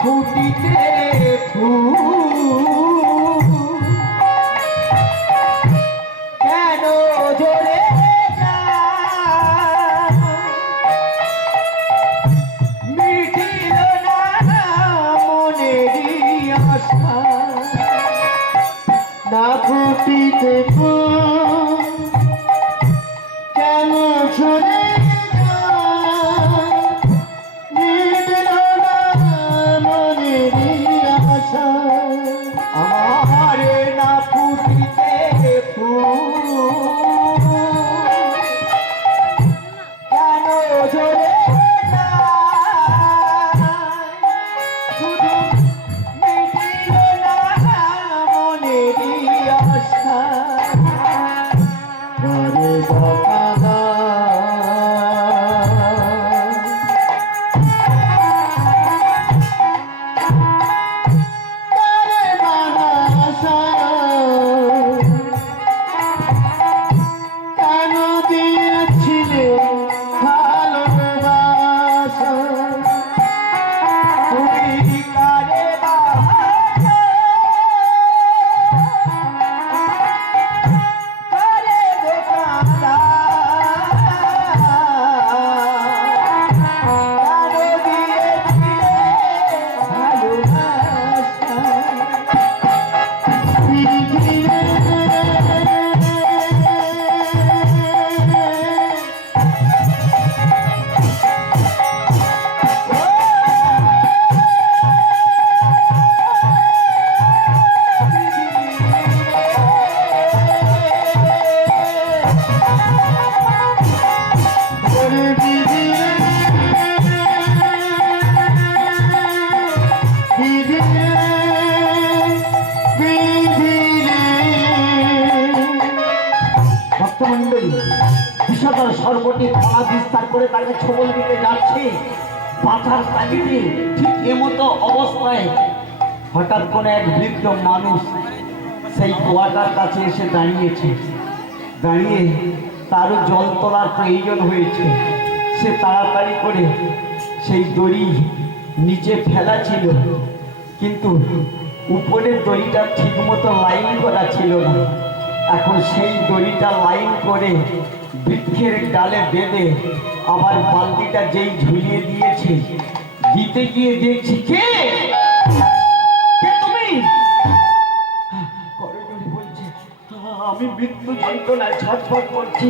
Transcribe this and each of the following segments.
ফুটিতে ফুল কেন ঝরে মিটিল না মনেরই আশা না ফুটিতে ফুল কেন ঝরে আমারে না ফুটিতে ফুল কেন ঝরে শুধু মিটিল না মনেরই আশা ঘরে বাবা সর্বটি ধরা বিস্তার করে তাকে ছবল দিতে যাচ্ছে বাঁচার তাগিদে। ঠিক এমতো অবস্থায় হঠাৎ করে এক বৃদ্ধ মানুষ সেই কুয়াটার কাছে এসে দাঁড়িয়েছে। দাঁড়িয়ে তারও জল তোলার প্রয়োজন হয়েছে। সে তাড়াতাড়ি করে সেই দড়ি নিচে ফেলা ছিল, কিন্তু উপরের দড়িটা ঠিক মতো লাইন করা ছিল না। এখন সেই দড়িটা লাইন করে বৃক্ষের ডালে বেঁধে আবার বালতিটা যেই ঝুলিয়ে দিয়েছে, দিতে গিয়ে দেখছি কে তুমি? বলছে আমি মৃত্যু যন্ত্রণায় ছটফট করছি,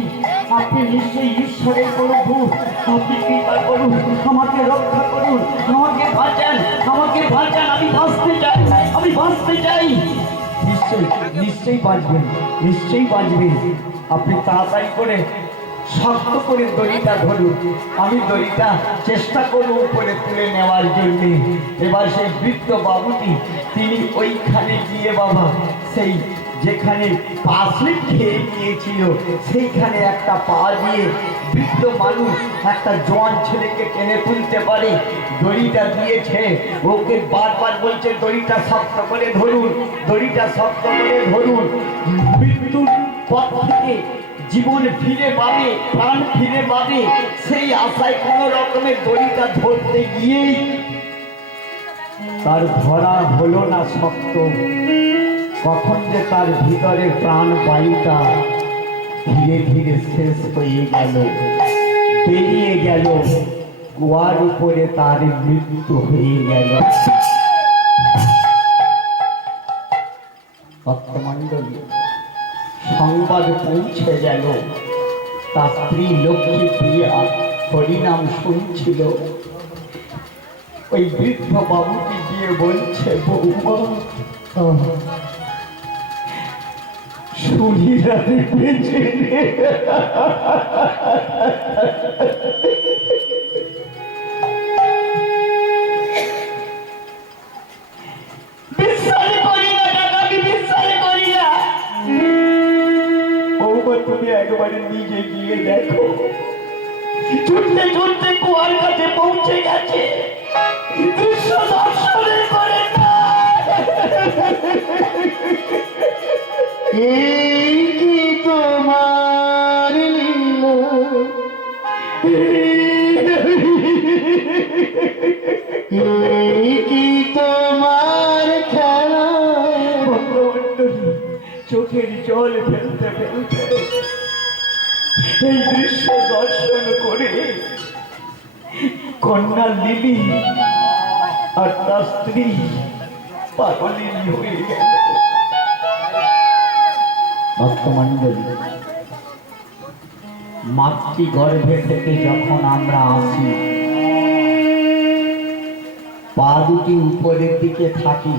আপনি নিশ্চয়ই ঈশ্বরের কোনো ভূত, আপনি কৃপা করুন, আমাকে রক্ষা করুন, আমাকে বাঁচান, আমাকে বাঁচান, আমি বাঁচতে চাই, আমি বাঁচতে চাই। নিশ্চয়ই নিশ্চয়ই বাঁচবেন, নিশ্চয়ই বাঁচবেন। আপনি তাড়াতাড়ি করে শক্ত করে দড়িটা ধরুন, আমি দড়িটা চেষ্টা করবো উপরে তুলে নেওয়ার জন্যে। এবার সেই বৃদ্ধ বাবুটি তিনি ওইখানে গিয়ে বাবা সেই যেখানে পা স্লিপ খেয়ে গিয়েছিল সেইখানে একটা পা দিয়ে বৃদ্ধ মানুষ একটা জোয়ান ছেলেকে টেনে তুলতে পারে। দড়িটা দিয়েছে, ওকে বারবার বলছে দড়িটা শক্ত করে ধরুন, দড়িটা শক্ত করে ধরুন। মৃত্যুর পথ থেকে জীবন ফিরে পাবে, প্রাণ ফিরে পাবে, সেই আশায় কোনো রকমের দড়িটা ধরতে গিয়েই তার ধরা হলো না শক্ত। কখন যে তার ভিতরে প্রাণ বায়ুটা ধীরে ধীরে শেষ হয়ে গেল, বেরিয়ে গেল, কুয়ার উপরে তার মৃত্যু হয়ে গেল। ভক্তমণ্ডলী, সংবাদ পৌঁছে গেল, তার স্ত্রী লক্ষ্মী প্রিয়া হরিনাম শুনছিল। ওই বৃদ্ধ বাবুটি গিয়ে বলছে বৌমা শুনিরা বেঁচে তুমি একবারে নিজে গিয়ে দেখো, ছুটতে ছুটতে কুয়ার কাছে পৌঁছে গেছে, দৃশ্য দর্শনে করে না। এই কি তোমার লীলা, এই কি জল ফেলতে ফেলতে এই দৃশ্য দর্শন করে কন্যা লিলি আর তার স্ত্রী পাগলিনী হয়ে গেল। ভক্তমণ্ডলী, মাতৃগর্ভে থেকে যখন আমরা আসি, পা দুটি উপরের দিকে থাকি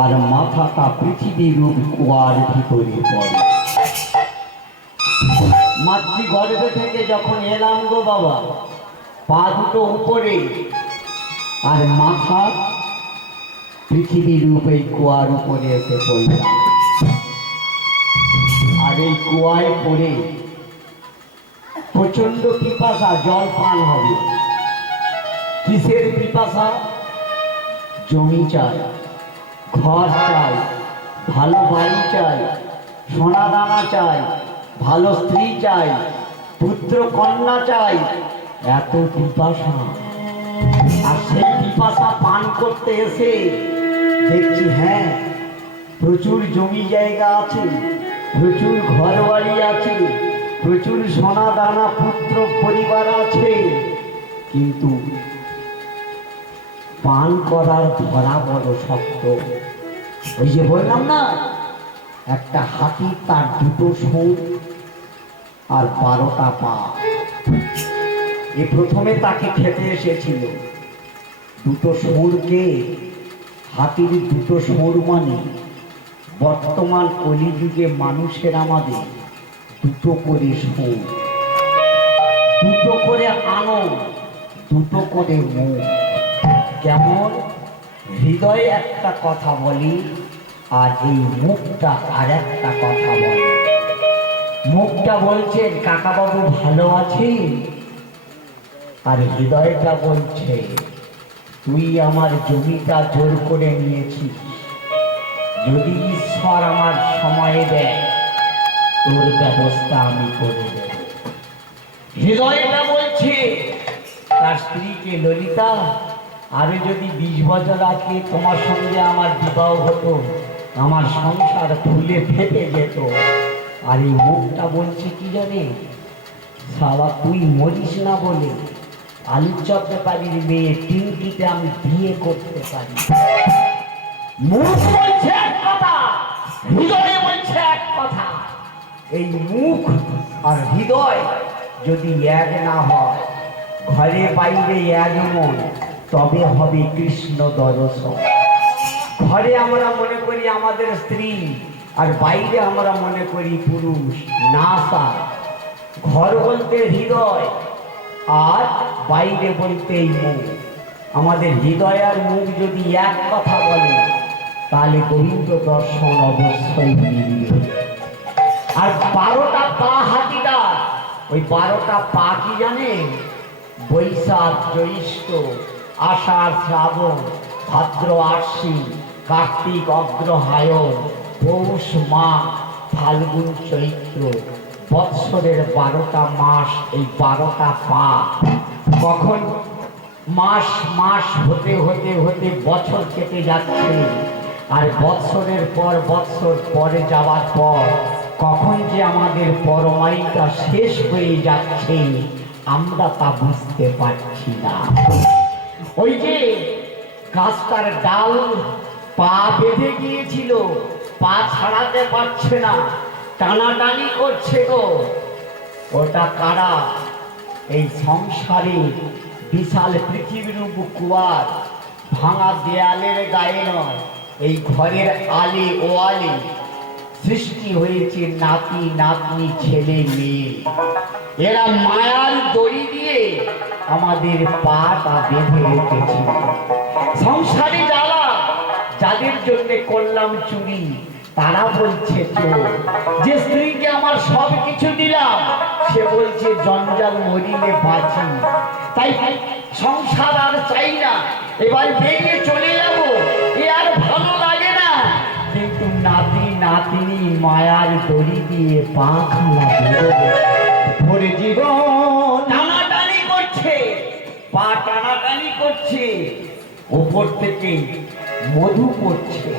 আর মাথাটা পৃথিবীর কুয়ার ভিতরে পড়ে। মাতৃগর্ভে থেকে যখন এলাম গো বাবা, পা দুটো উপরে আর মাথা পৃথিবীর রূপে কুয়ার উপরে এসে পড়লাম। আর এই কুয়ায় পড়ে প্রচন্ড পিপাসা, জল পান হবে। কিসের পিপাসা? জমি চাই, ঘর চাই, ভালো বাড়ি চাই, সোনা দানা চাই, ভালো স্ত্রী চাই, পুত্র কন্যা চাই, এত পিপাসা। আর সেই পিপাসা পান করতে এসে দেখছি হ্যাঁ, প্রচুর জমি জায়গা আছে, প্রচুর ঘর বাড়ি আছে, প্রচুর সোনা দানা পুত্র পরিবার আছে, কিন্তু পান করার ধরা বড় শক্ত। ওই যে বললাম না, একটা হাতি তার দুটো সুর আর 12টা পা। এ প্রথমে তাকে খেতে এসেছিল। দুটো সুরকে, হাতির দুটো সুর মানে বর্তমান কলিযুগে মানুষের আমাদের দুটো করে সুর, দুটো করে আনন্দ, দুটো করে মুখ। যেমন হৃদয়ে একটা কথা বলি আর এই মুখটা আর একটা কথা বলে। মুখটা বলছেন কাকাবাবু ভালো আছিস, আর হৃদয়টা বলছে তুই আমার জমিটা জোর করে নিয়েছিস, যদি ঈশ্বর আমার সময়ে দেয় তোর ব্যবস্থা আমি করে দেব। হৃদয়টা বলছে তার স্ত্রীকে, ললিতা আরো যদি 20 বছর আগে তোমার সঙ্গে আমার বিবাহ হতো, আমার সংসার ফুলে ফেটে যেত। আর এই মুখটা বলছে কি জানে, সালা তুই মরিস না বলে আলুর চপ ব্যাপারীর মেয়ে টিঙ্কিতে আমি বিয়ে করতে পারি। মুখ বলছে এক কথা, হৃদয়ে বলছে এক কথা। এই মুখ আর হৃদয় যদি এক না হয়, ঘরে বাইরে এক মন, তবে হবে কৃষ্ণ দর্শন। ঘরে আমরা মনে করি আমাদের স্ত্রী, আর বাইরে আমরা মনে করি পুরুষ। না স্যার, ঘর বলতে হৃদয় আর বাইরে বলতে এই মুখ। আমাদের হৃদয় আর মুখ যদি এক কথা বলে, তাহলে গোবিন্দ দর্শন অবশ্যই মিলবে। আর 12টা পা হাতিটা, ওই 12টা পা কি জানে? বৈশাখ জ্যৈষ্ঠ আষাঢ় শ্রাবণ ভাদ্র আশ্বিন কার্তিক অগ্রহায়ণ পৌষ মাঘ ফাল্গুন চৈত্র, বৎসরের 12টা মাস। এই 12টা পা কখন মাস মাস হতে হতে হতে বছর কেটে যাচ্ছে, আর বৎসরের পর বৎসর পরে যাওয়ার পর কখন যে আমাদের পরমায়ুটা শেষ হয়ে যাচ্ছে আমরা তা বুঝতে পারছি না। ওই যে গাছটার ডাল পা বেঁধে গিয়েছিল, পা ছাড়াতে পারছে না, টানাটানি করছে গো। ওটা কারা? এই সংসারে বিশাল পৃথিবীর কুয়ার ভাঙা দেয়ালের গায়ে নয়, এই ঘরের আলে ওয়ালে সৃষ্টি হয়েছে নাতি নাতনি ছেলে মেয়ে। এরা মায়ার দড়ি দিয়ে আমাদের পাটা বেঁধে রেখেছিল। সংসারে যারা, যাদের জন্য করলাম চুরি, তারা বলছে চোর। যে স্ত্রীকে আমার সব কিছু দিলাম, সে বলছে জঞ্জাল মরিলে বাঁচি, তাই সংসার আর চাই না, এবার বেরিয়ে চলে যাব, এ আর ভালো লাগে না। কিন্তু নাতি নাতিনি মায়ার দড়ি দিয়ে পাখানা ভরে জীবন টানাটানি করছে, পা টানাটানি করছে, ওপর থেকে মধু পড়ছে।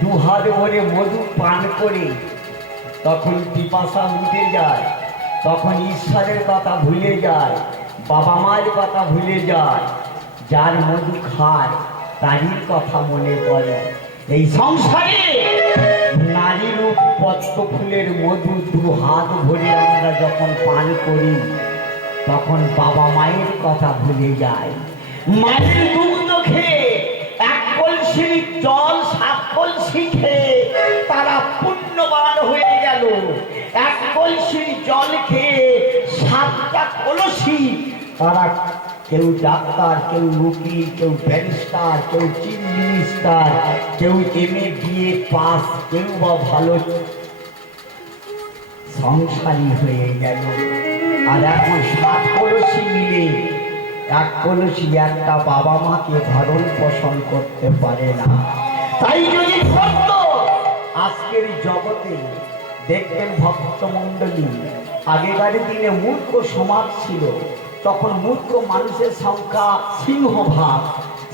দুহাত ভরে মধু পান করে তখন পিপাসা উঠে যায়, তখন ঈশ্বরের কথা ভুলে যায়, বাবা মায়ের কথা ভুলে যায়। যার মধু খায় তারই কথা মনে পড়ে। এই সংসারে নারীর পদ্ম ফুলের মধু দু হাত ভরে আমরা যখন পান করি তখন বাবা মায়ের কথা ভুলে যায়। মায়ের দুগ্ধ খেয়ে এক কলসি জল 7 কলসি খেয়ে তারা পুণ্যবান হয়ে গেল। এক কলসি জল খেয়ে 7টা কলসি তারা, কেউ ডাক্তার, কেউ উকিল, কেউ ব্যারিস্টার, কেউ চিফ মিনিস্টার, কেউ MA BA পাস, কেউ বা ভালো সংসারী হয়ে গেল। আর এখন 7 কলসি মিলে এক কলসি একটা বাবা মাকে ভরণ পোষণ করতে পারে না। তাই যদি সত্য আজকের জগতে দেখবেন ভক্তমণ্ডলী, আগেকার দিনে মূর্খ সমাজ ছিল, তখন মূর্খ মানুষের সংখ্যা সিংহভাগ।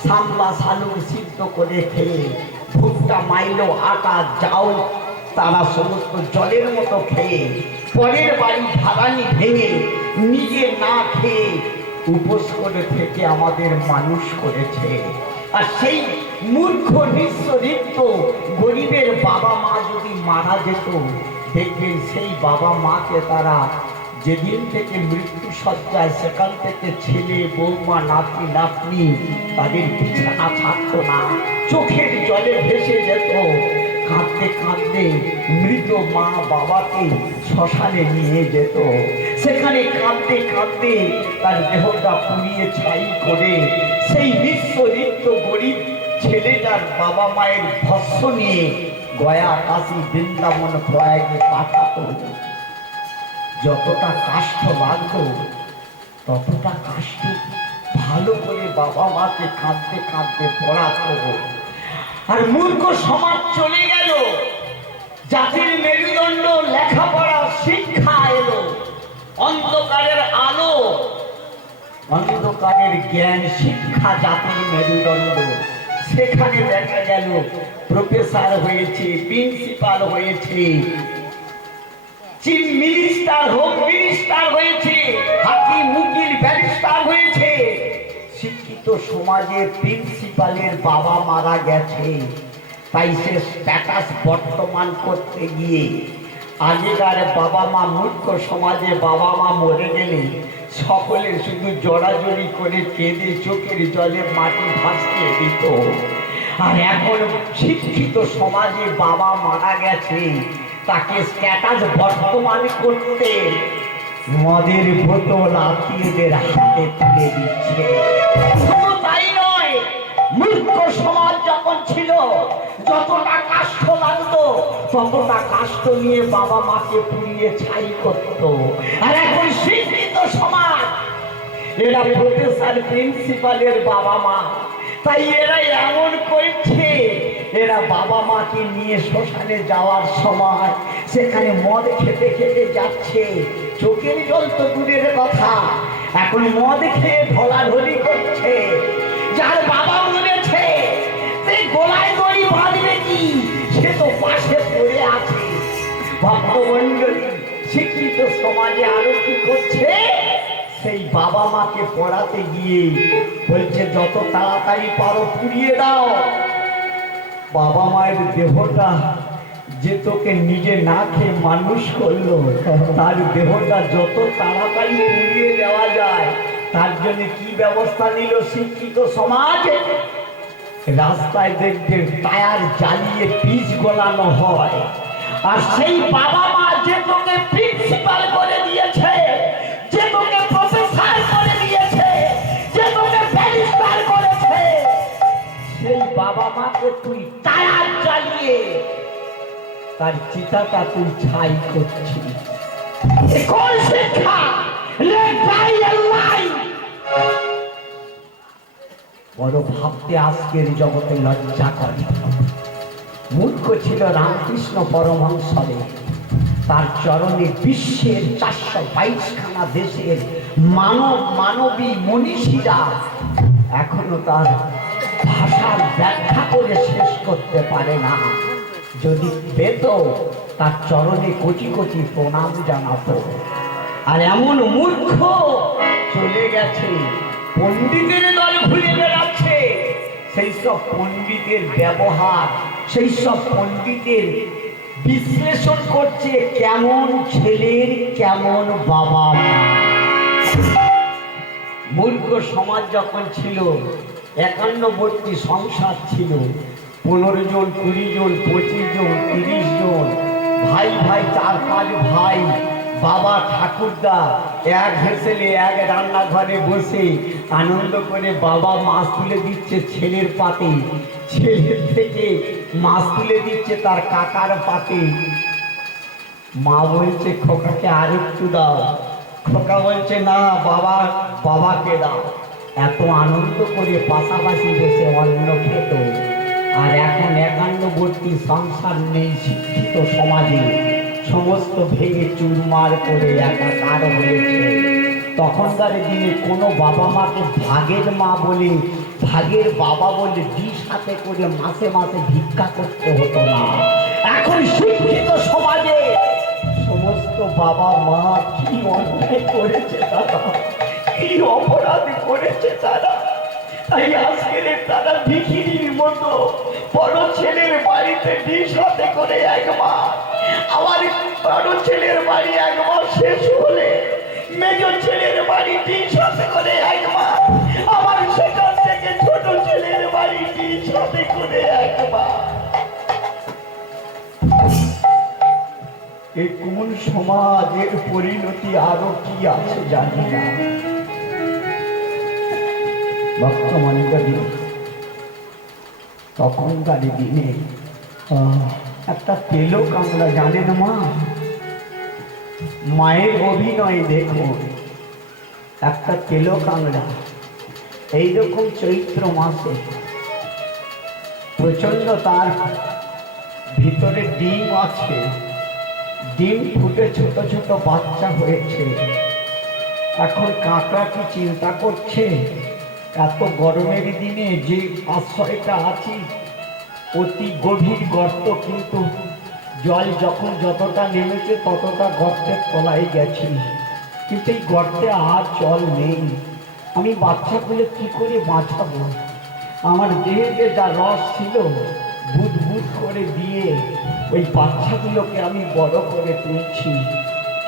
সামলা শালুক সিদ্ধ করে খেয়ে, ভুট্টা মাইলো আটা যাও তারা সমস্ত জলের মতো খেয়ে, পরের বাড়ি ভাড়ানি ভেঙে নিজে না খেয়ে উপোস করে থেকে আমাদের মানুষ করেছে। আর সেই মূর্খ নিঃস্ব গরিবের বাবা মা যদি মারা যেত, দেখবেন সেই বাবা মাকে তারা যেদিন থেকে মৃত্যু সজ্জায়, সেখান থেকে ছেলে বৌমা নাতি নাতনি তাদের বিছানা ছাড়ত না, চোখের জলে ভেসে যেত। কাঁদতে কাঁদতে মৃত মা বাবাকে শ্মশানে নিয়ে যেত, সেখানে কাঁদতে কাঁদতে তার দেহটা পুড়িয়ে ছাই করে সেই নিঃস্ব গরিব ছেলেটার বাবা মায়ের ভস্ম নিয়ে গয়া, কাশী, বৃন্দাবন, প্রয়াগে পাঠাতো। যতটা কষ্ট লাগতো ততটা কষ্ট ভালো করে বাবা মাকে কাঁদতে কাঁদতে পড়াতো। আর মূর্খ সমাজ চলে গেল, জাতির মেরুদণ্ড লেখাপড়া শিক্ষা এলো, অন্ধকারের আলো, অন্ধকারের জ্ঞান শিক্ষা জাতির মেরুদণ্ড। সেখানে দেখা গেল প্রফেসর হয়েছে, প্রিন্সিপাল হয়েছে, চিফ মিনিস্টার, হোম মিনিস্টার হয়েছে, হাকিম, উকিল, ব্যারিস্টার হয়েছে। শিক্ষিত সমাজে প্রিন্সিপালের বাবা মারা গেছে, তাই সে স্ট্যাটাস বর্তমান করতে গিয়ে আগেকার বাবা মা, মূর্খ সমাজে বাবা মা মরে গেলে সকলে শুধু জড়াজড়ি করে কেঁদে চোখের জলে মাটি ভাসিয়ে দিত। আর এখন শিক্ষিত সমাজে বাবা মারা গেছে, তাকে স্ট্যাটাস বর্তমান করতে মদের বোতল আত্মীয়দের হাতে তুলে দিচ্ছে। শুধু তাই নয়, মূর্খ সমাজ যখন ছিল, যতটা কষ্ট লাগতো ততটা কষ্ট নিয়ে বাবা মাকে পুড়িয়ে ছাই করত। আর এখন শিক্ষিত সমাজ, এরা প্রফেসর, প্রিন্সিপালের বাবা মা, তাই এরা এমন করছে, এরা বাবা মাকে নিয়ে শ্মশানে যাওয়ার সময় সেখানে মদ খেতে খেতে যাচ্ছে। চোখের জল তো দূরের কথা, এখন মদ খেয়ে ঢলাঢলি করছে। যার বাবা মরেছে সেই গলায় দড়ি বাঁধবে কি, সে তো পাশে পড়ে আছে। ভক্তমণ্ডলী, শিক্ষিত সমাজে আরো কি করছে, সেই বাবা মাকে পড়াতে গিয়ে বলছে যত তাড়াতাড়ি পারো পুড়িয়ে দাও। বাবা মায়ের দেহটা যে তোকে নিজে না খেয়ে মানুষ করলো, তার দেহটা যত তাড়াতাড়ি পুড়িয়ে দেওয়া যায় তার জন্য কি ব্যবস্থা নিল শিক্ষিত সমাজ? রাস্তায় দেখবে টায়ার জ্বালিয়ে পিচ গলানো হয়। আর সেই বাবা মা যে তোকে প্রিন্সিপাল করে দিয়েছে, যে তোকে প্রফেসর করে দিয়েছে, যে তোকে ব্যারিস্টার করেছে, সেই বাবা মাকে তুই টায়ার জ্বালিয়ে তার চিতাটা তুই ছাই করছিস। কোন শিক্ষা? বড় ভাবতে আজকের জগতে লজ্জা করে। মূর্খ ছিল রামকৃষ্ণ পরমহংসদেব, তার চরণে বিশ্বের 422খানা দেশের মানবী মনীষীরা এখনো তার ভাষার ব্যাখ্যা করে শেষ করতে পারে না। যদি পেত তার চরণে কোটি কোটি প্রণাম জানাতো। আর এমন মূর্খ চলে গেছে, পণ্ডিতের দল ঘুরে বেড়াচ্ছে। সেই সব পণ্ডিতের ব্যবহার, সেই সব পণ্ডিতের বিশ্লেষণ করছে কেমন ছেলের কেমন বাবা মা। মূর্খ সমাজ যখন ছিল, 51টি সংসার ছিল, 15 জন, 20 জন, 25 জন, 30 জন, ভাই ভাই 4-5 ভাই, বাবা ঠাকুরদা এক হেসেলে এক রান্নাঘরে বসে আনন্দ করে বাবা মাছ তুলে দিচ্ছে ছেলের পাতে, ছেলের থেকে মাছ তুলে দিচ্ছে তার কাকার পাতে। মা বলছে খোকাকে আর একটু দাও, খোকা বলছে না বাবা, বাবাকে দাও। এত আনন্দ করে পাশাপাশি বসে অন্ন খেত। আর এখন 51টি সংসার নেই শিক্ষিত সমাজে, সমস্ত ভেঙে চুরমার করে একাকার হয়েছে। তখনকার দিনে কোনো বাবা মাকে ভাগের মা বলে, ভাগের বাবা বলে হাতে করে মাসে মাসে ভিক্ষা করতে হতো না। এখন শিক্ষিত সমাজে সমস্ত বাবা মা কি অন্যায় করেছে তারা, কি অপরাধ করেছে তারা, তাই আজকের তারা ভিখিরির মতো বড় ছেলের বাড়িতে হাতে করে 1 মাস, আমার বড় ছেলের বাড়ি 1 মাস শেষ হলে মেজ ছেলের বাড়ি হাতে করে 1 মাস, আমার সেখান থেকে ছোট ছেলের বাড়ি হাতে করে 1 মাস। এই কোন সমাজের পরিণতি আরো কি আছে জানি না। বর্তমানকার দিনে, তখনকার দিনে একটা তেলক আমরা জানেন মা, মায়ের অভিনয় দেখুন। একটা তেলক আমরা এইরকম চৈত্র মাসে প্রচন্ড তার ভিতরে ডিম আছে, ডিম ফুটে ছোট ছোট বাচ্চা হয়েছে। এখন কাকড়া কি চিন্তা করছে এত গরমের দিনে যে আশ্রয়টা আছি অতি গভীর গর্ত, কিন্তু জল যখন যতটা নেমেছে ততটা গর্তের তলায় গেছি, কিন্তু এই গর্তে আর জল নেই। আমি বাচ্চাগুলো কি করে বাঁচাবো? আমার দেহেতে যা রস ছিল বুধ বুধ করে দিয়ে ওই বাচ্চাগুলোকে আমি বড় করে তুলছি,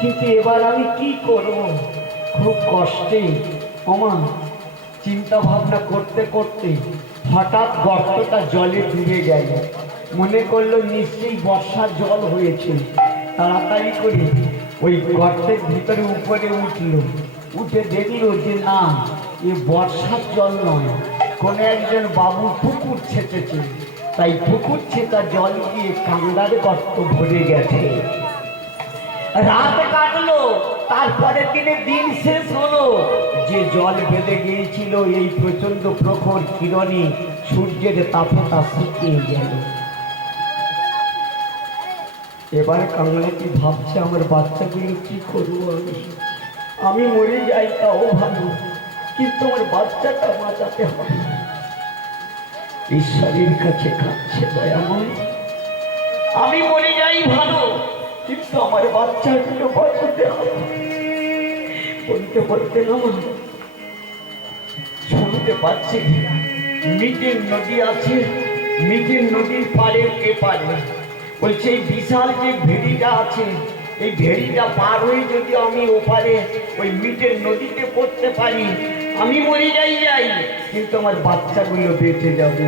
কিন্তু এবার আমি কি করব? খুব কষ্টে আমার চিন্তা ভাবনা করতে করতে হঠাৎ গর্তটা জলে ডুবে গেল। মনে করলো নিশ্চয়ই বর্ষার জল হয়েছে। তাড়াতাড়ি করে ওই গর্তের ভিতরে উপরে উঠল, উঠে দেখল যে না, এ বর্ষার জল নয়, কোনো একজন বাবু পুকুর ছেঁচেছে। তাই পুকুর ছেঁচা জল দিয়ে কান্দার গর্ত ভরে গেছে। রাত কাটলো, তারপরের দিনে দিন শেষ হলো। যে জল বেঁধে গিয়েছিল এই প্রচন্ড প্রখর কিরণে সূর্যের তাপে তা শুকিয়ে গেল। এবার কামলাটি ভাবছে আমার বাচ্চাগুলো কি করবো আমি, আমি মরে যাই তাও ভালো, কিন্তু আমার বাচ্চাটা বাঁচাতে হবে। ঈশ্বরের কাছে কাঁদছে, দয়াময় আমি মরে যাই ভালো, কিন্তু আমার বাচ্চাগুলো বাঁচাতে হবে। বলতে বলতে শুনতে পাচ্ছি মিটের নদী আছে, মিটের নদীর পাড়ের এপারে বলছে এই বিশাল যে ভেড়িটা আছে, এই ভেড়িটা পার হয়ে যদি আমি ওপারে ওই মিটের নদীতে পড়তে পারি, আমি মরে যাই, কিন্তু আমার বাচ্চাগুলো বেঁচে যাবে।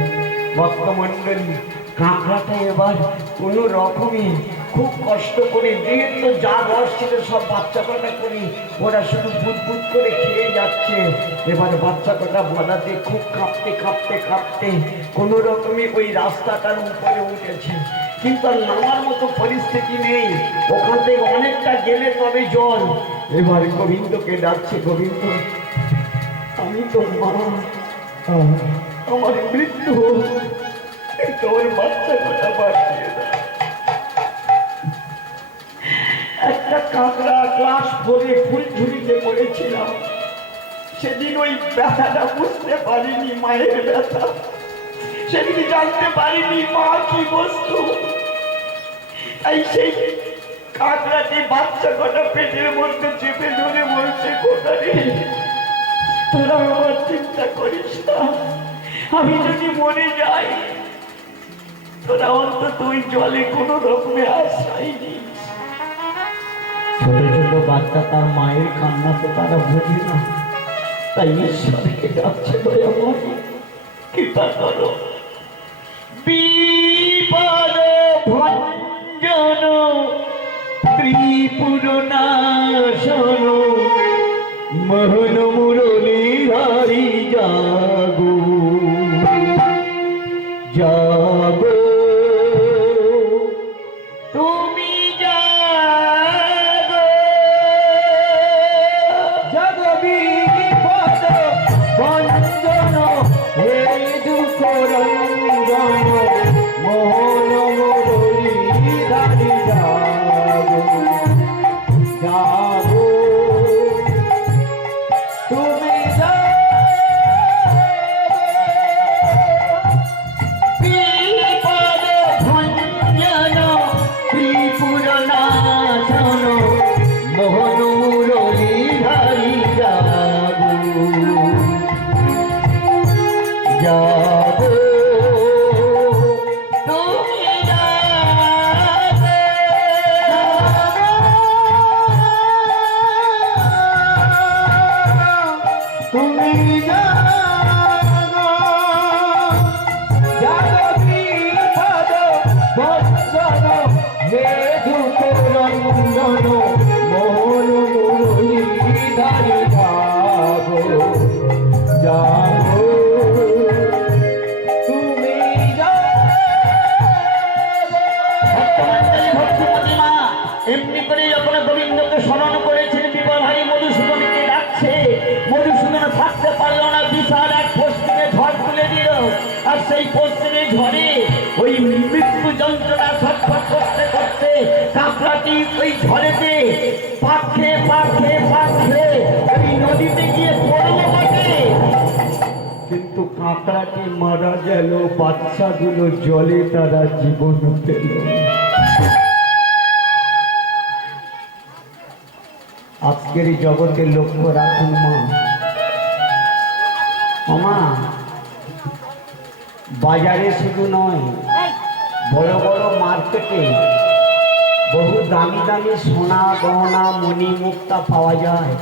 ভক্তমণ্ডলী, কাঁকড়াটা এবার কোনো রকমে খুব কষ্ট করে, দেহের তো যা রস ছিল সব বাচ্চা কটা করে ওরা শুধু বুদবুদ করে খেয়ে যাচ্ছে। এবার বাচ্চা কটা বাঁধাতে খুব কাঁপতে কাঁপতে কাঁপতে কোনো রকমে ওই রাস্তাটার উপরে উঠেছে, কিন্তু আর নামার মতো পরিস্থিতি নেই। ওখান থেকে অনেকটা গেলে তবে জল। এবার গোবিন্দকে ডাকছে, গোবিন্দ আমি তো মা, আমার মৃত্যু, তোর বাচ্চা কথা বাঁচিয়ে দাও। একটা কাঁকড়া ক্লাস 4-এ ফুলঝুরিতে পড়েছিলাম, সেদিন ওই ব্যথাটা বুঝতে পারিনি, মায়ের ব্যথা। সেদিন জানতে পারিনি মা কি বস্তু। এই সেই কাকড়াটি বাচ্চা কটা পেটের মধ্যে চেপে ধরে বলছে, কোথারে তোরা আমার চিন্তা করিস না, আমি যদি মরে যাই তোরা অন্তত ওই জলে কোনো রকমে আসাইনি। ছোট ছোট বাচ্চা তার মায়ের কান্নাতে তারা বোঝে না, তাই ঈশ্বরকে ডাকছে, দয়াময় কৃপা করো। বিপদ ভঞ্জন ত্রিপুর নাশন মোহন মুরলীধারী জাগো জাগো তুমি জাগো জাগো বিপদ ভঞ্জন হে দুঃখ রঞ্জন মোহন মুরলীধারী জাগো জাগো তুমি বিপদ ভঞ্জন ত্রিপুর নাশন মোহন মুরলীধারী জাগো জাগো তুমি জাগো তুমি জাগো জাগো বিপদ ভঞ্জন হে দুঃখ রঞ্জন মোহন মুরলীধারী জাগো জাগো তুমি ভক্তিমতী মা এমনি করে যখন গোবিন্দকে স্মরণ করেছেন, বিপদহারী মধুসূদনকে ডাকছে। মধুসূদন থাকতে পারল না, বিশাল এক পশ্চিমে ঝড় তুলে দিল। আর সেই পশ্চিমে ঝড়ে ওই মৃত্যু যন্ত্রণা ছটফট করতে করতে কাঁকড়াটি ওই ঝড়েতে পাখে পাখে পাখে ওই নদীতে গিয়ে পড়ল বটে, কিন্তু কাঁকড়াটি মারা গেল, বাচ্চাগুলো জলে তারা জীবন পেল। আজকের এই জগতের লক্ষ্য রাখুন মা। মা বাজারে শুধু নয়, বড় বড় মার্কেটে বহু দামি দামি সোনা গহনা মণি মুক্তা পাওয়া যায়।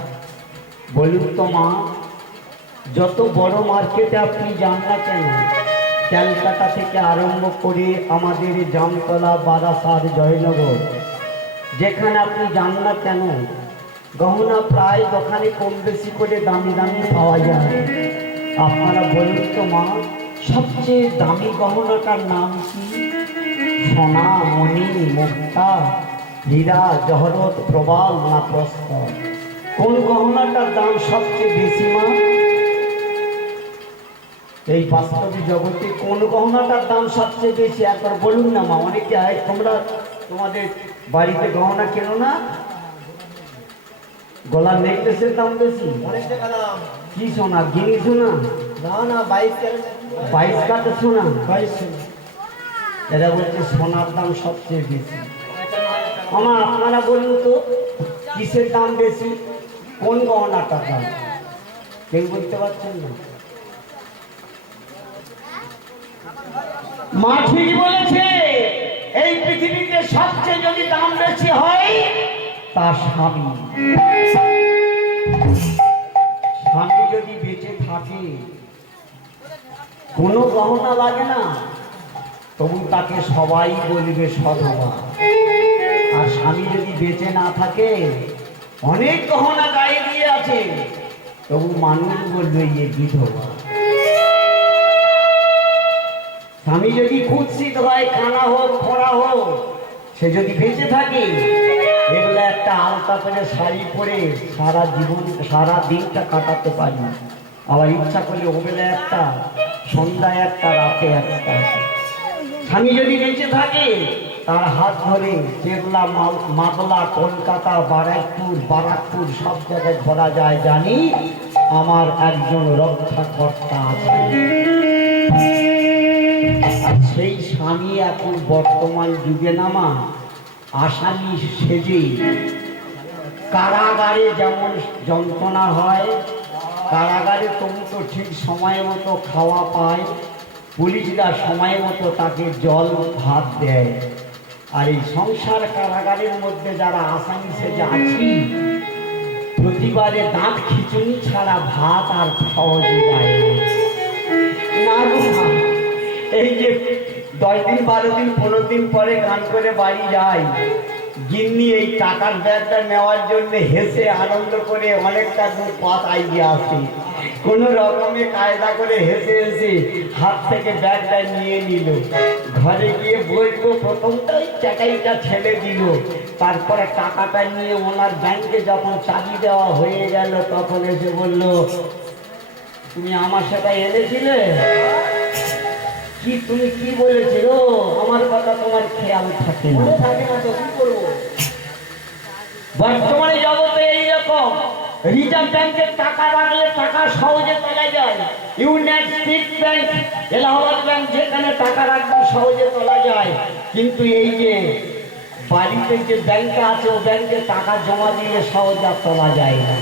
বলুন তো মা, যত বড় মার্কেটে আপনি যান না কেন, ক্যালকাটা থেকে আরম্ভ করে আমাদের জামতলা, বারাসাত, জয়নগর, যেখানে আপনি যান না কেন, গহনা প্রায় দোকানে কম বেশি করে দামি দামি পাওয়া যায়। আপনারা বলুন তো মা, সবচেয়ে দামি গহনাটার নাম কি? সোনা, মণি, মুক্তা, হীরা, জহরত, প্রবাল না প্রস্তর? কোন গহনাটার দাম সবচেয়ে বেশি মা? এই বাস্তবিক জগতে কোন গহনাটার দাম সবচেয়ে বেশি একবার বলুন না মা। অনেকে তোমরা তোমাদের বাড়িতে গহনা কেনো না, গলার নেকলেসের দাম বেশি। অনেক টাকা দাম। কি সোনা? গিনি সোনা? না না, 22 কাটা সোনা। 22। এরা বলছে সোনার দাম সবচেয়ে বেশি। আমার আপনারা বলুন তো, কিসের দাম বেশি? কোন গহনাটার দাম? কেউ বলতে পারছেন না। মা ঠিক বলেছে, এই পৃথিবীতে সবচেয়ে যদি দাম বেশি হয় তার স্বামী। স্বামী যদি বেঁচে থাকে কোনো গহনা লাগে না, তবু তাকে সবাই বলবে সধবা। আর স্বামী যদি বেঁচে না থাকে, অনেক গহনা গায়ে দিয়ে আছে, তবু মানুষ বলবে ইয়ে বিধবা। স্বামী যদি কুৎসিত হয়, কানা হোক, খোড়া হোক, সে যদি বেঁচে থাকে, এগুলো একটা আলতা করে শাড়ি পরে সারা জীবন সারা দিনটা কাটাতে পারি। আবার ইচ্ছা করলে ওবেলা একটা, সন্ধ্যায় একটা, রাতে একটা। স্বামী যদি বেঁচে থাকে, তার হাত ধরে কেরলা, মাদলা, কলকাতা, বারাকপুর সব জায়গায় ঘোরা যায়। জানি আমার একজন রক্ষাকর্তা আছে। সেই স্বামী এখন বর্তমান যুগে নামা আসামি সেজে কারাগারে যেমন যন্ত্রণা হয়, কারাগারে তবু তো ঠিক সময় মতো খাওয়া পায়, পুলিশরা সময় মতো তাকে জল ভাত দেয়। আর এই সংসার কারাগারের মধ্যে যারা আসামি সেজে আছি, প্রতিবারে দাঁত খিচুড়ি ছাড়া ভাত আর সহজে যায় না। এই যে 10 দিন 12 দিন 15 দিন পরে গান করে বাড়ি যায়, গিন্নি এই টাকার ব্যাগটা নেওয়ার জন্য হেসে আনন্দ করে অনেকটা দূর পথ আইডিয়া আসে, কোনো রকমে কায়দা করে হেসে হেসে হাত থেকে ব্যাগটা নিয়ে নিল। ঘরে গিয়ে বলবো প্রথমটাই চাকাইটা ছেড়ে দিল, তারপরে টাকাটা নিয়ে ওনার ব্যাংকে যখন চাবি দেওয়া হয়ে গেল তখন এসে বলল, তুমি আমার সাথে এনেছিলে কি? তুমি কি বলেছিল? আমার কথা তোমার খেয়াল থাকে না। তো কি করবো? বর্তমানে জগতে এইরকম রিজার্ভ ব্যাংকের টাকা রাখলে টাকা সহজে তোলা যায়, United state bank, Allahabad bank, যেখানে টাকা রাখলে সহজে তোলা যায়। কিন্তু এই যে বাড়িতে যে ব্যাংকে আছে ও ব্যাংকে টাকা জমা দিলে সহজে আর তোলা যায় না।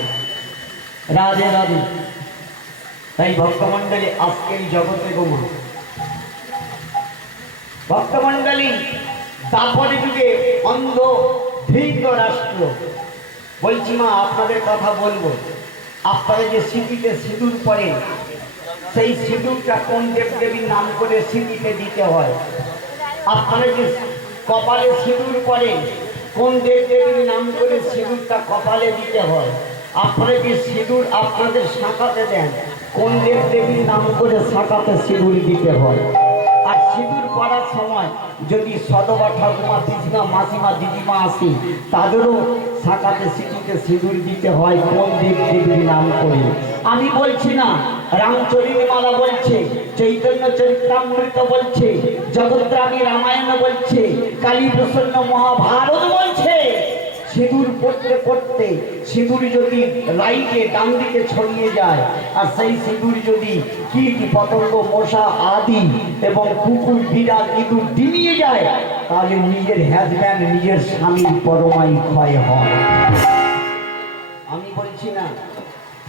রাধে রাধে। তাই ভক্তমণ্ডলী আজকের জগতে গোমা ভক্তমণ্ডলী, তারপরে যুগে অন্ধ ধৃত রাষ্ট্র। বলছি মা, আপনাদের কথা বলবো, আপনারা যে স্মৃতিতে সিঁদুর পড়েন, সেই সিঁদুরটা কোন দেবদেবীর নাম করে স্মৃতিতে দিতে হয়? আপনারা যে কপালে সিঁদুর পড়েন, কোন দেবদেবীর নাম করে সিঁদুরটা কপালে দিতে হয়? আপনারা যে সিঁদুর আপনাদের শাঁখাতে দেন, কোন দেবদেবীর নাম করে শাঁখাতে সিঁদুর দিতে হয়? আর সিঁদুর পড়ার সময় যদি সদবা ঠাকুমা, পিসিমা, মাসিমা, দিদিমা আসি, তাদেরও শাখাতে সিঁথিতে সিঁদুর দিতে হয় কোন দেবদেবীর নাম করে। আমি বলছি না, রামচরিতমালা বলছে, চৈতন্য চরিতামৃত বলছে, জগদ্রামী রামায়ণ বলছে, কালী প্রসন্ন মহাভারত বলছে। সিঁদুর পড়তে পড়তে সিঁদুর যদি রাইটে ডান দিকে ছড়িয়ে যায়, আর সেই সিঁদুর যদি কীট পতঙ্গ মশা আদি এবং কুকুর বিড়াল ইঁদুর ডিমিয়ে যায়, তাহলে নিজের হাজব্যান্ড, নিজের স্বামীর পরমাই ক্ষয় হয়। আমি বলছি না,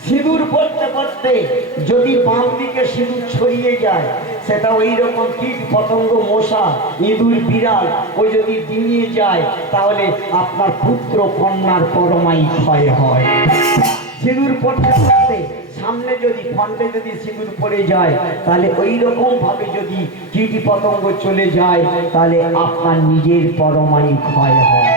সিঁদুর পড়তে পড়তে যদি বাম দিকে সিঁদুর ছড়িয়ে যায়, সেটা ওই রকম কীট পতঙ্গ মশা ইঁদুর বিড়াল ওই যদি ডিমিয়ে যায়, তাহলে আপনার পুত্র কন্যার পরমাই ক্ষয় হয়। সিঁদুর পড়তে পড়তে সামনে যদি ফন্টে যদি সিঁদুর পড়ে যায়, তাহলে ওই রকম ভাবে যদি কীট পতঙ্গ চলে যায়, তাহলে আপনার নিজের পরমাই ক্ষয় হয়।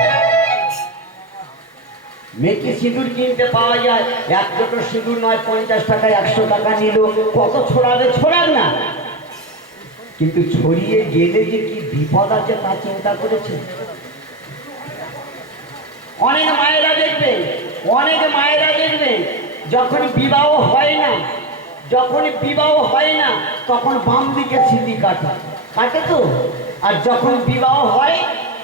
মেয়েকে সিঁদুর কিনতে পাওয়া যায়, এক ছোট সিঁদুর নয় 50 টাকা 100 টাকা নিল, কত ছড়াবে? ছড়াক না। কিন্তু ছড়িয়ে গেলে যে কি বিপদ আছে তা চিন্তা করেছে? অনেক মায়েরা দেখবে, যখন বিবাহ হয় না, তখন বাম দিকে সিঁথি কাটে তো, আর যখন বিবাহ হয়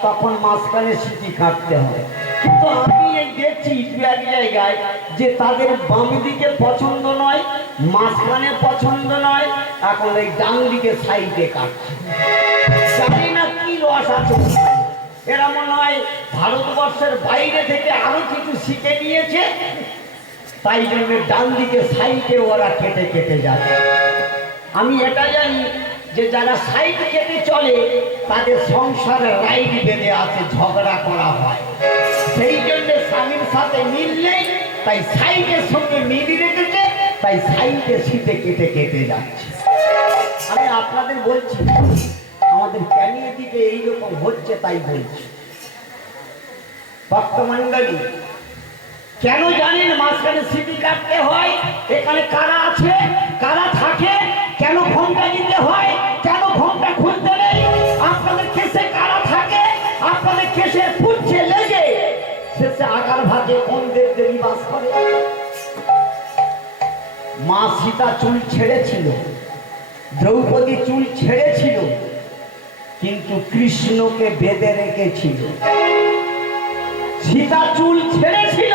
তখন মাঝখানে সিঁথি কাটতে হয়। কিন্তু আমি এই দেখছি এক জায়গায় যে তাদের বাম দিকে পছন্দ নয়, মাঝখানে পছন্দ নয়, এখন এই ডান দিকে সাইডে কাটছে। জানি না কি রস আছে, এরা মনে হয় ভারতবর্ষের বাইরে থেকে আরো কিছু শিখে নিয়েছে, তাই জন্য ডান দিকে সাইডে ওরা কেটে কেটে যাচ্ছে। আমি এটা জানি যে যারা সাইড কেটে চলে তাদের সংসারে রাইট বেঁধে আছে, ঝগড়া করা হয়। সেই জন্য স্বামীর সাথে মিল নেই, তাই সাইডের সঙ্গে মিল রেখেছে, তাই সাইডে শীতে কেটে কেটে যাচ্ছে। আমি আপনাদের বলছি, আমাদের ক্যানির দিকে এইরকম হচ্ছে, তাই বলছি। ভক্তমণ্ডলী, কেন জানেন মাঝখানে সিঁথি কাটতে হয়? এখানে কারা আছে, কারা থাকে, কেন ঘোমটা দিতে হয়, কেন ঘোমটা খুলতে নেই? আপনাদের কেসে কারা থাকে, আপনাদের কেসে পুচ্ছে লেগে শেষে আকার ভাগে কোন দেবদেবী বাস করে? মা সীতা চুল ছেড়েছিল, দ্রৌপদী চুল ছেড়েছিল, কিন্তু কৃষ্ণকে বেঁধে রেখেছিল। সীতা চুল ছেড়েছিল,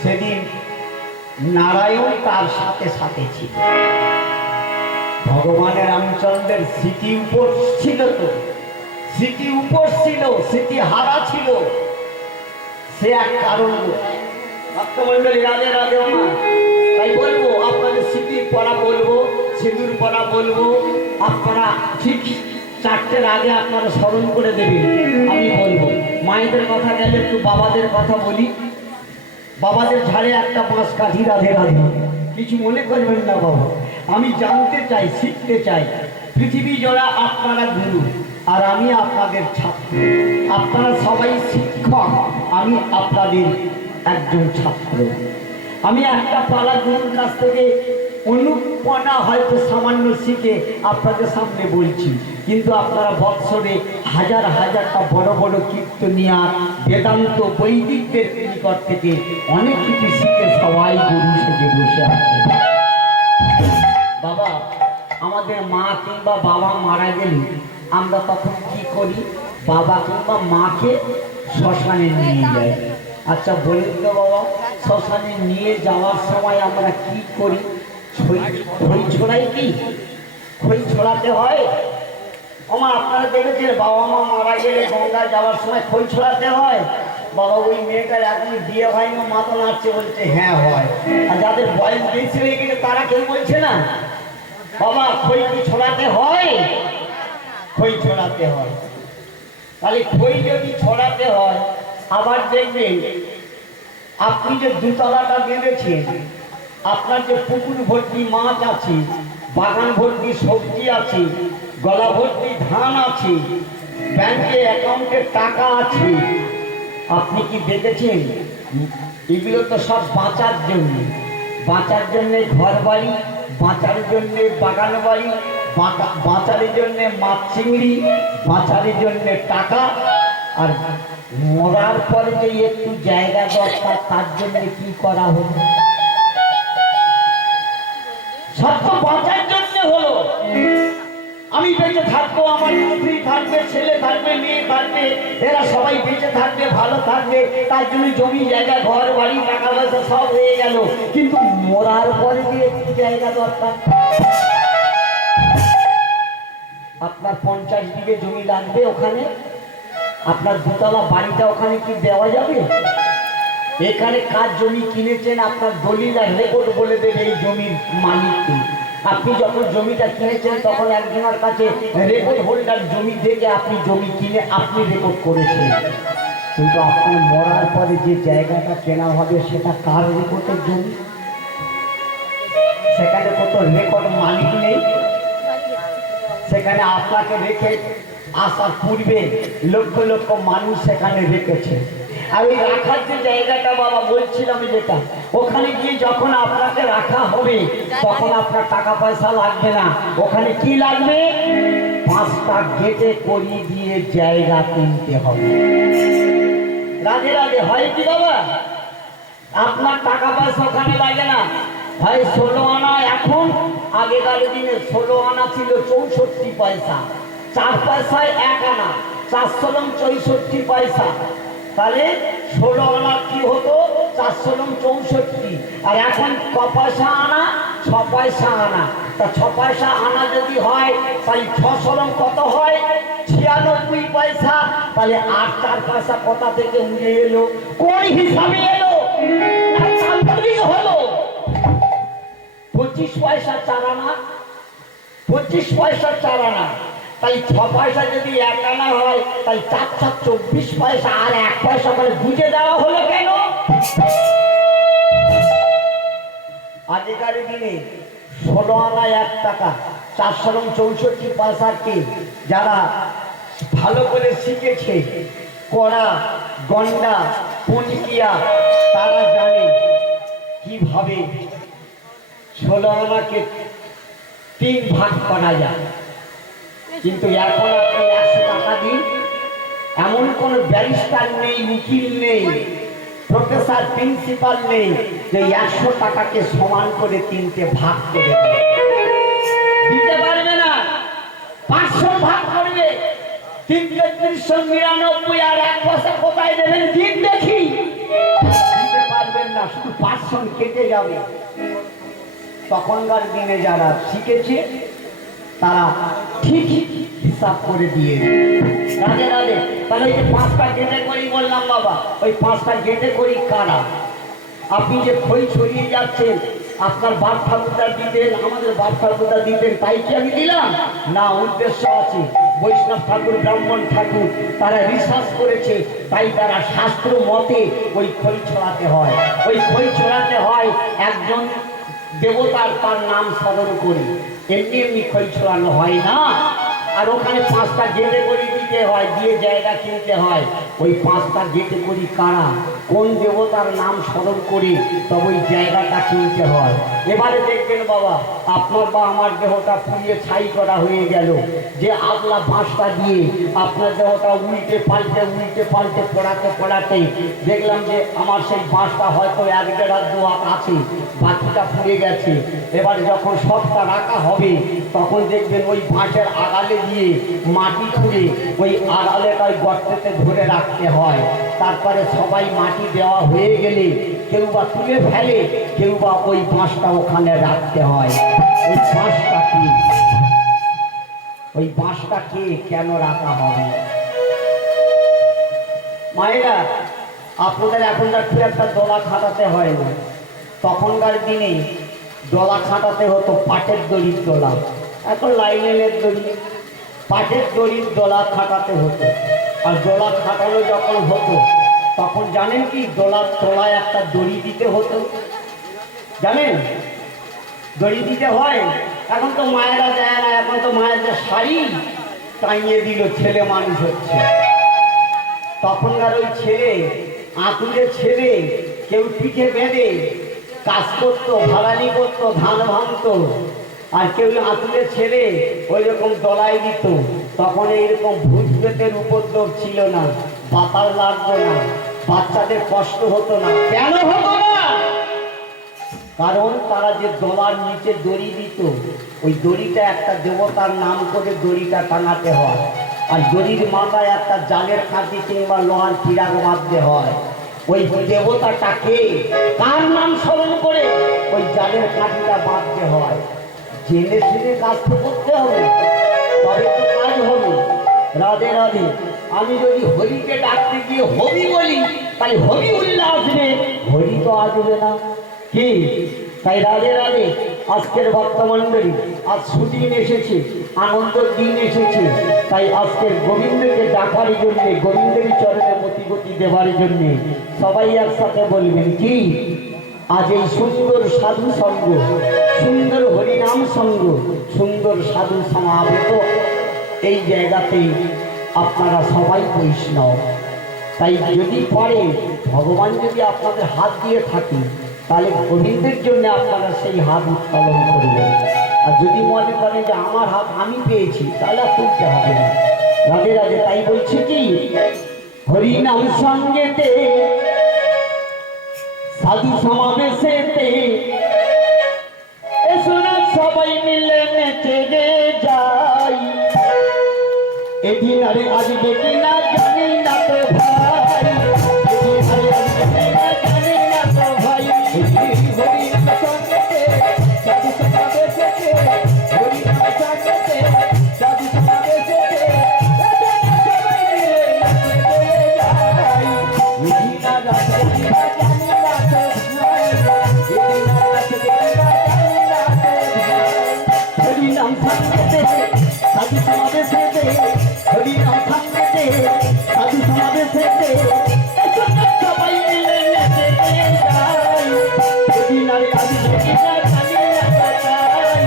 সেদিন নারায়ণ তার সাথে সাথে ছিল। ভগবানের রামচন্দ্রের স্মৃতি উপর ছিল, তো স্মৃতি উপর ছিল, স্মৃতি হারা ছিল, সে এক কারণ। ভক্তমন্ডলী রাধে রাধে মা। তাই বলবো আপনাদের স্মৃতির পড়া বলবো, সিঁদুর পড়া বলবো, আপনারা ঠিক 4টের আগে আপনারা স্মরণ করে দেবেন। আমি বলবো মায়েদের কথা গেলে একটু বাবাদের কথা বলি। বাবাদের ঝাড়ে একটা বাঁশ কাঠি, রাধে রাধে, কিছু মনে করবেন না বাবা। আমি জানতে চাই, শিখতে চাই। পৃথিবী জোড়া আপনারা গুরু আর আমি আপনাদের ছাত্র। আপনারা সবাই শিক্ষক, আমি আপনাদের একজন ছাত্র। আমি একটা পালা গুরুর কাছ থেকে অনুপ্রেরণা হয়তো সামান্য শিখে আপনাদের সামনে বলছি, কিন্তু আপনারা বৎসরে হাজার হাজারটা বড় বড় কীর্তনিয়া বেদান্ত বৈদিকদের নিকট থেকে অনেক কিছু শিখে সবাই গুরু সেজে বসে আছে। বাবা, আমাদের মা কিংবা বাবা মারা গেলে আমরা তখন কি করি? বাবা কিংবা মাকে শ্মশানে নিয়ে যাই। আচ্ছা বলুন তো বাবা, শ্মশানে নিয়ে যাওয়ার সময় আমরা কি করি? খই ছড়াই কি? খই ছড়াতে হয়। আমার আপনারা দেখেছেন বাবা মা মারা গেলে গঙ্গায় যাওয়ার সময় খই ছড়াতে হয়। বাবা, ওই মেয়েটার এখন বিয়ে হয়নি, মা তো নাচছে, বলছে হ্যাঁ হয়। আর যাদের বয়স বেশি হয়ে গেছে তারা কেউ বলছে না। বাবা, খই কি ছড়াতে হয়? খই ছড়াতে হয়। তাহলে খই যদি ছড়াতে হয়, আবার দেখবেন আপনি যে দুতলাটা বেঁধেছেন, আপনার যে পুকুর ভর্তি মাছ আছে, বাগান ভর্তি সবজি আছে, গলা ভর্তি ধান আছে, ব্যাংকে অ্যাকাউন্টে টাকা আছে, আপনি কি দেখেছেন? এগুলো তো সব বাঁচার জন্য। বাঁচার জন্যে ঘর বাড়ি, বাঁচার জন্যে বাগান বাড়ি, বাঁচার জন্যে মাছ চিংড়ি, বাঁচার জন্যে টাকা। আর মরার পরে যে একটু জায়গা দরকার, তার জন্য কি করা হলো? সব তো বাঁচার জন্য হলো। আমি বেঁচে থাকবো, আমার স্ত্রী থাকবে, ছেলে থাকবে, মেয়ে থাকবে, এরা সবাই বেঁচে থাকবে, ভালো থাকবে, তার জন্য জমি জায়গা ঘর বাড়ি টাকা পয়সা সব হয়ে গেল। কিন্তু মরার পরে যে একটু জায়গা দরকার। আপনার 50 বিঘে জমি লাগবে, ওখানে আপনার দুতলা বাড়িটা ওখানে কি দেওয়া যাবে? এখানে কার জমি কিনেছেন আপনার দলিল আর রেকর্ড বলে দেবে এই জমির মালিককে। আপনি যখন জমিটা কিনেছেন তখন একজনের কাছে রেকর্ড হোল্ডার জমি দেখে আপনি জমি কিনে আপনি রেকর্ড করেছেন। কিন্তু আপনার মরার পরে যে জায়গাটা কেনা হবে সেটা কার রেকর্ডের জমি? সেখানে কত রেকর্ড মালিক নেই। সেখানে আপনাকে রেখে আসার পূর্বে লক্ষ লক্ষ মানুষ সেখানে রেখেছে। আর ওই রাখার যে জায়গাটা বাবা বলছিলাম, যেটা ওখানে গিয়ে যখন আপনাকে রাখা হবে তখন আপনার টাকা পয়সা লাগবে না। ওখানে কি লাগবে? 5টা গেটে করিয়ে দিয়ে জায়গা কিনতে হবে। রাধে রাধে। হয় কি বাবা? আপনার টাকা পয়সা ওখানে লাগে না। হয় 16 আনা এখন, আগেকার দিনে 16 আনা ছিল 64 পয়সা, 4 পয়সায় 1 আনা, 4 64 পয়সা। তাহলে 16 আনা কি হতো? 4 64। আর এখন ক পয়সা আনা? 6 পয়সা আনা। তা 6 পয়সা আনা যদি হয় তাহলে 6 কত হয়? 96 পয়সা। তাহলে 8 পয়সা কোথা থেকে উঠে এলো? কোন হিসাবে এলো? হলো 25 পয়সা 4 আনা, 25 পয়সা 4 আনা। তাই 6 পয়সা যদি 1 আনা হয় তাই 4 24 পয়সা, আর 1 পয়সা করে বুঝে দেওয়া হলো কেন? আগেকার দিনে 16 আনা 1 টাকা, 4 64 পয়সাকে যারা ভালো করে শিখেছে, কড়া গন্ডা পঞ্চিয়া, তারা জানে কিভাবে 16 আনাকে 3 ভাগ করা যায়। কিন্তু এখন আপনি 100 টাকা দিন, এমন কোন ব্যারিস্টার নেই, উকিল নেই, প্রফেসর প্রিন্সিপাল নেই যে 100 টাকাকে সমান করে 3টে ভাগ করে দিতে পারবে না। 500 ভাগ করবে, 399 আর 1 পয়সা কোথায় দেবেন? দিন দেখি। দিতে পারবেন না, শুধু 500 কেটে যাবে। তখনকার দিনে যারা শিখেছে তারা ঠিক হিসাব করে দিয়ে রাধে রাধে। তাহলে ওই যে 5টা গেটে করি বললাম বাবা, ওই 5টা গেটে করি কারা? আপনি যে খই ছড়িয়ে যাচ্ছেন, আপনার বাপ ঠাকুরদা দিতেন, আমাদের বাপ ঠাকুরদা দিতেন, তাই কি আমি দিলাম না? উদ্দেশ্য আছে। বৈষ্ণব ঠাকুর, ব্রাহ্মণ ঠাকুর তারা রিসার্চ করেছে, তাই তারা শাস্ত্র মতে ওই খই ছড়াতে হয়। ওই খই ছড়াতে হয় একজন দেবতার, তার নাম স্মরণ করি, এমনি এমনি খই ছড়ানো হয় না। আর ওখানে 5টা গেটে করে দিতে হয়, দিয়ে জায়গা কিনতে হয়। ওই 5টা গেটে করি কারা? কোন দেবতার নাম স্মরণ করে তবে ওই জায়গাটা কিনতে হয়। এবারে দেখবেন বাবা, আপনার বা আমার দেহটা পুড়িয়ে ছাই করা হয়ে গেল, যে আগলা বাঁশটা দিয়ে আপনার দেহটা উল্টে পাল্টে পড়াতে দেখলাম যে আমার সেই বাঁশটা হয়তো 1-1.5 হাত 2 হাত আছে, বাকিটা পুড়ে গেছে। এবার যখন সবটা রাখা হবে তখন দেখবেন ওই বাঁশের আগালে দিয়ে মাটি খুঁড়ে ওই আগালেটাই গর্তেতে ধরে রাখতে হয়। তারপরে সবাই মাটি দেওয়া হয়ে গেলে কেউ বা তুলে ফেলে, কেউ বা ওই বাঁশটা ওখানে রাখতে হয়। ওই বাঁশটা কি, ওই বাঁশটা কে কেন রাখা হবে? মায়েরা, আপনাদের এখনকার খুব একটা দোলা খাটাতে হয় না। তখনকার দিনে দোলা খাটাতে হতো পাটের দড়ির দোলা, এখন লাইনের দড়ি, পাটের দড়ির দোলা খাটাতে হতো। আর দোলা খাটানো যখন হতো তখন জানেন কি, দোলার তলায় একটা দড়ি দিতে হতো, জানেন? দড়ি দিতে হয়। এখন তো মায়েরা দেয় না, এখন তো মায়েদের শাড়ি টাঙিয়ে দিল, ছেলে মানুষ হচ্ছে। তখনকার ওই ছেলে আঁকুড়ে ছেলে, কেউ পিঠে বেঁধে কাজ করতো, ভাড়ানি করতো, ধান ভাঙতো, আর কেউ আঁকুড়ে ছেলে ওই রকম দলাই দিত। তখন এইরকম ভূত পেতের উপদ্রব ছিল না, বাতাস লাগতো না, বাচ্চাদের কষ্ট হতো না। কেন হতো না? কারণ তারা যে দলার নিচে দড়ি দিত, ওই দড়িটা একটা দেবতার নাম করে দড়িটা টাঙাতে হয়। আর দড়ির মাথায় একটা জালের কাঁচি কিংবা লোহার চিরাগ বাঁধতে হয়। ওই দেবতাটাকে কার নাম স্মরণ করে ওই জালের কাঁচিটা বাঁধতে হয়। জেনে শুনে কাজ তো করতে হবে, তবে তো কাজ হবে। রাধে রাধে। আমি যদি হরিকে ডাকতে গিয়ে হবি বলি, তাহলে হবি উল্লাহ আসবে, হরি তো আসবে না কি? তাই রাধে রাধে। আজকের ভক্তমণ্ডলী, আজ সুদিন এসেছে, আনন্দের দিন এসেছে, তাই আজকের গোবিন্দকে ডাকার জন্যে, গোবিন্দের চরণে মতিগতি দেওয়ার জন্যে সবাই একসাথে বলবেন কি? আজ এই সুন্দর সাধু সঙ্গ, সুন্দর হরিনাম সঙ্গ, সুন্দর সাধু সমাবেত এই জায়গাতে আপনারা সবাই বৈষ্ণব। তাই যদি পারে, ভগবান যদি আপনাদের হাত দিয়ে থাকে, তাহলে গোবিন্দের জন্য আপনারা সেই হাত উত্তোলন করবেন। আর যদি মনে করেন যে আমার হাত আমি পেয়েছি, তাহলে তুলতে হবে না। রাধে রাধে। তাই বলছি কি, হরিনাম সঙ্গেতে সাধু সমাবেশেতে এসো না সবাই মিলে নেচে গে যাই। এদিন আরে আসবে কিনা জানি না তো ভাই, এদিন আরে আসবে কিনা জানি না তো ভাই। হরিনাম সঙ্গেতে সাধু সমাবেশেতে, হরিনাম সঙ্গেতে সাধু সমাবেশেতে সবাই মিলে নেচে যাই। এদিন আর আসবে কিনা জানি না তো ভাই, এদিন আর আসবে কিনা জানি না তো ভাই। হরিনাম সঙ্গেতে সাধু সমাবেশেতে, হরিনাম সঙ্গেতে সাধু সমাবেশেতে সবাই মিলে নেচে যাই। এদিন আর আসবে কিনা জানি না তো ভাই,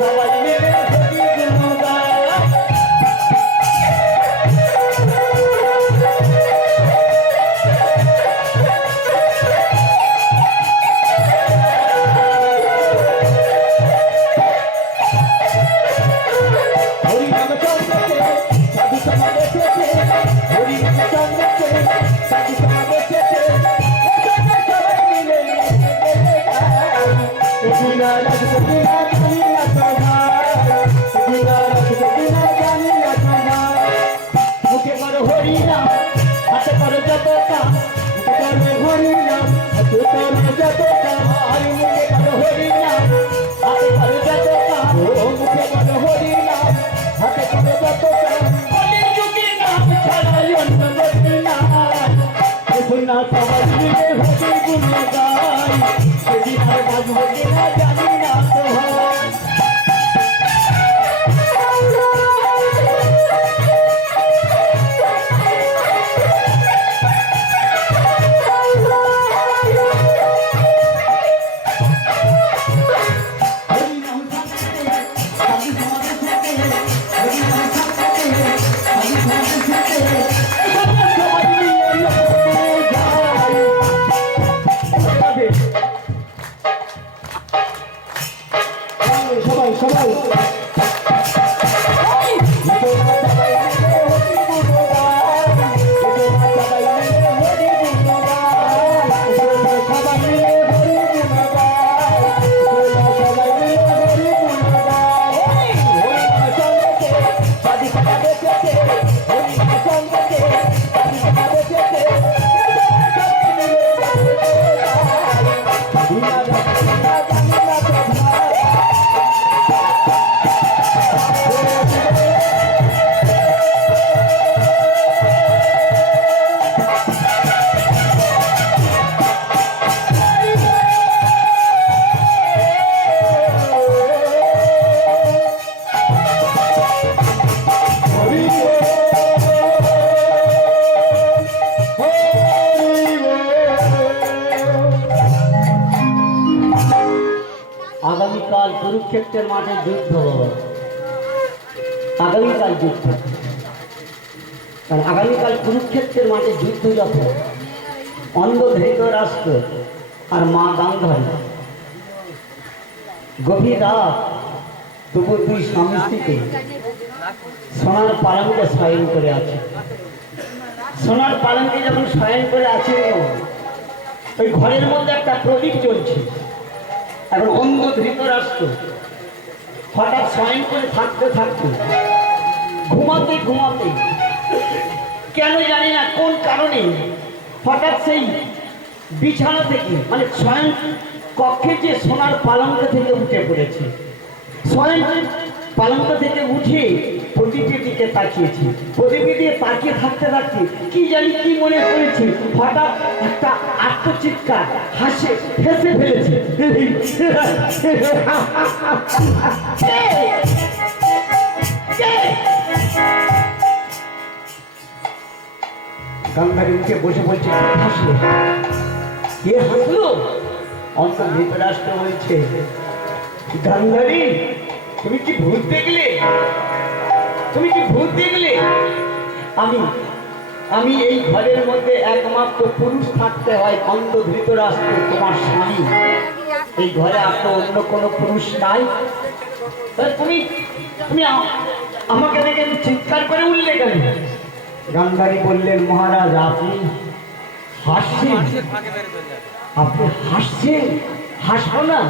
সবাই মিলে হরি গুণ গাই। হরিনাম সঙ্গেতে সাধু সমাবেশেতে, সবাই সবাই আগামীকাল কুরুক্ষেত্রের মাঠে যুদ্ধ, আগামীকাল যুদ্ধ। কারণ আগামীকাল কুরুক্ষেত্রের মাঠে যুদ্ধ যখন অন্ধ ধৃতরাষ্ট্র আর মা গান্ধারী গভীর রাত, তবু দুই স্বামী স্ত্রীকে সোনার পালঙ্কে শয়ন করে আছে। সোনার পালঙ্কে যখন শয়ন করে আছে, ওই ঘরের মধ্যে একটা প্রদীপ জ্বলছে। এখন অন্ধ ধৃতরাষ্ট্র হঠাৎ শয়ন করে থাকতে থাকতে ঘুমাতে ঘুমাতে, কেন জানি না কোন কারণে, হঠাৎ সেই বিছানা থেকে, মানে শয়ন কক্ষে যে সোনার পালঙ্ক থেকে উঠে পড়েছে। শয়ন পালঙ্ক থেকে উঠে প্রদীপের দিকে তাকিয়েছে। প্রদীপের দিকে তাকিয়ে থাকতে থাকতে কি জানি কি মনে করেছে, হঠাৎ একটা আত্মচিৎকার, হেসে ফেলেছে। গান্ধারী উঠে বসে বলছে, হাসলো। কে হাসলো? অন্ত ধৃতরাষ্ট্র বলছে, গান্ধারী তুমি কি ভূত দেখলে? তুমি কি ভূত দেখলে? আমি এই ঘরের মধ্যে একমাত্র পুরুষ থাকতে হয়, অন্ধ ধৃতরাষ্ট্র তোমার স্বামী। এই ঘরে আর তো অন্য কোনো পুরুষ নাই। তুমি তুমি আমাকে দেখে চিৎকার করে উঠলে কেন? গান্ধারী বললেন, মহারাজ আপনি হাসছেন, আপনি হাসছেন, হাসবো না?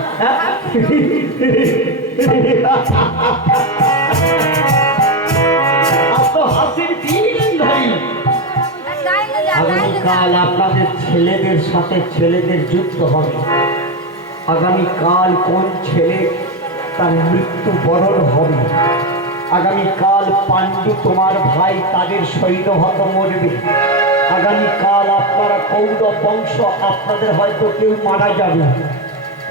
আগামীকাল আপনাদের ছেলেদের সাথে ছেলেদের যুদ্ধ হবে। আগামীকাল কোন ছেলে তার মৃত্যু বরণ হবে। আগামীকাল পাণ্ডু তোমার ভাই তাদের সৈন্যহত মরবে। আগামীকাল আপনারা কৌরব বংশ, আপনাদের হয়তো কেউ মারা যাবে।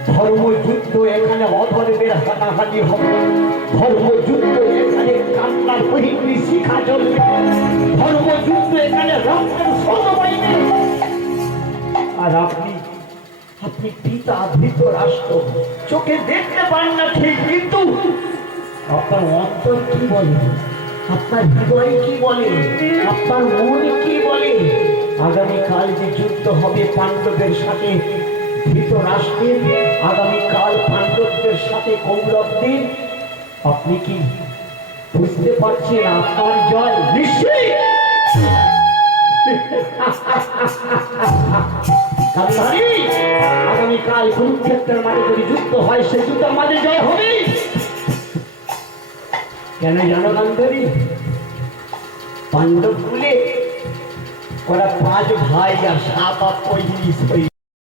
ধর্মযুদ্ধ এখানে অধর্মের হানাহানি হবে। ধর্মযুদ্ধ এখানে কান্নার পহিনী শিখা চলবে। ধর্মযুদ্ধ এখানে রক্তের সর্বাইবে। আর আপনি পিতা ধৃতরাষ্ট্র, চোখে দেখতে পান না ঠিক, কিন্তু আপনার অন্তর কি বলে, আপনার হৃদয় কি বলে, আপনার মন কি বলে? আগামীকাল যে যুদ্ধ হবে পাণ্ডবদের সাথে ধৃতরাষ্ট্রের, আগামীকাল পাণ্ডবদের সাথে কৌরবদের, আপনি কি বুঝতে পারছেন আপনার জয় নিশ্চয়ই? আগামীকাল কুরুক্ষেত্রের মাঠে যদি যুদ্ধ হয়, সে যুদ্ধ আমাদের জয় হবে। কেন জানো গান্ধারী? পাণ্ডব কুলে ওরা 5 ভাই আর 7 অপরিণী।